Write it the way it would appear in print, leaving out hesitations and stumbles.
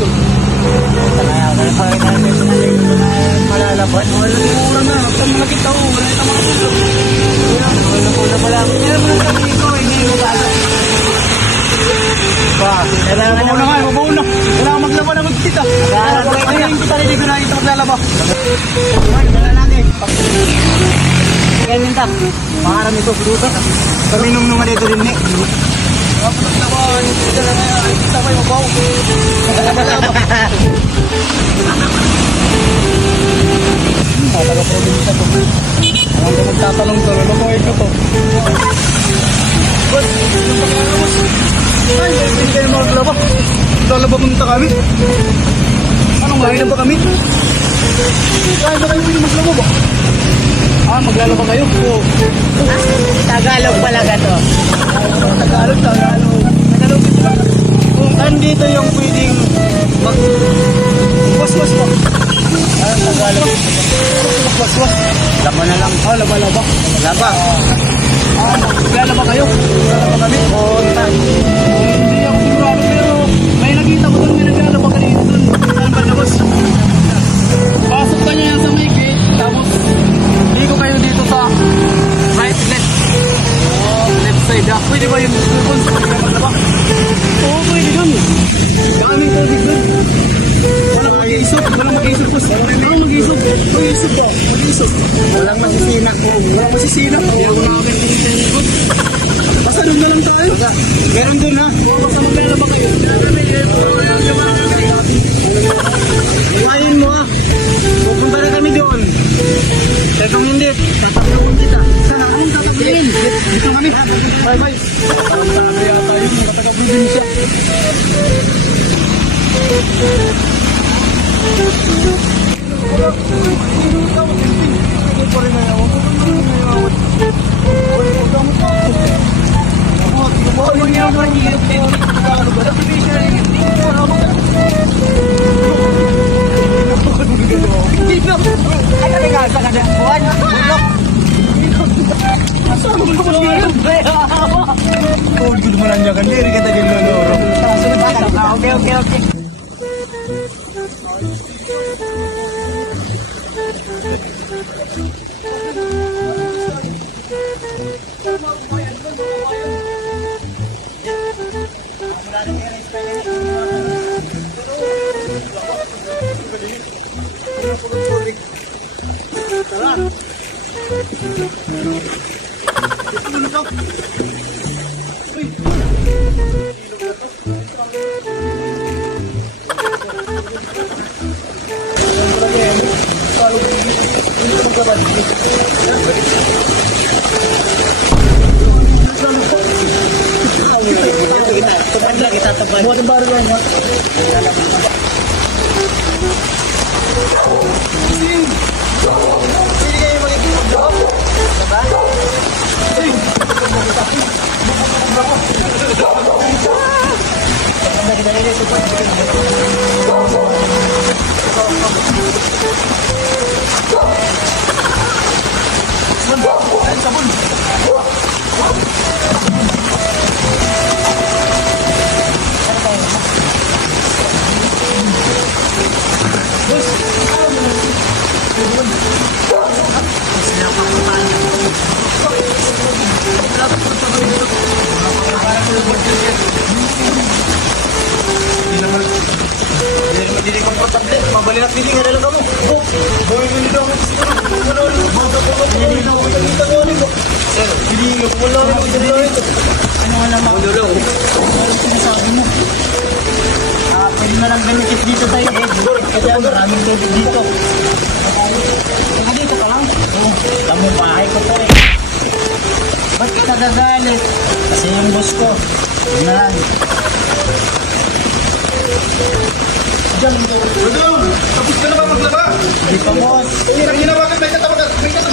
doon. Kaya pare namin malalaban. Wala na. Saan mo nakita ko? Wala na mga puso. Wala pala. Pero mo lang sabihin ko, hindi mo bala. Ba, Kailangan mabaw na nga, mabaw na. Kailangan maglaba ng kita. Ayun kita, hindi ko nakita maglalaba. Wala natin. Kaya minta, pangarap nito, luto. Kami nung dito din eh. Tapos naman, kita lang nga, kita pa yung mabaw. Maglaba. Taga-probinsya to. Alam ko magtatanong to, lulukoy ko to. Boss, yung pagkakamos. Ay, hindi kayo maglaba. Lalaba punta kami. Anong gawin na ba kami? Kaya ba kayo pwede maglaba ba? Maglalaba kayo? Oo. Tagalog palaga to. Tagalog. Tagalog ito ba? Kung andito yung pwedeng was-was ba? Tagalog. Was-was. Laba na lang. Laba. Laba. Maglalaba kayo? Maglalaba kami? Hindi ako sigurado pero may nakita ko doon may naglalaba kanina doon. Saan ba labas? Pasok ka niya yan sa may gate tapos ligo kayo dito sa right left. Left side. Pwede ba yung doon? Pwede ka maglaba? Oo, pwede doon. Daming tubig doon. Walang mag-iisog. Walang mag-iisog. Walang mag-iisog. Mag-iisog daw. Mag-iisog. Walang masisina ko. Walang masisina. Basta doon na lang tayo. Meron doon ha. Basta maglalaba kayo. Iwanin mo ha. Pupunta na kami doon. Teka hindi. Tatakawin kita. Sana anong tatabihin? Dito kami. Bye. Sabi yata yun. Matagabibin siya. Okay. Buat ang baril lang. Hindi komportable. Mabali na feeling nga lang mo. Boy, hindi daw ako hindi daw ako wala rin ako dito. Ano nga naman? Ano sinasabi mo? Pwede na lang ganit dito tayo. Kasi maraming tubig dito. Saka dito ka lang? Oo. Tamo bahay ko to eh. Ba't ka nagagalit? Kasi yung boss ko. Yun na lang. Tapos ka na ba maglaba? Hindi pa boss. Kanina bakit may kasama ka? May kasama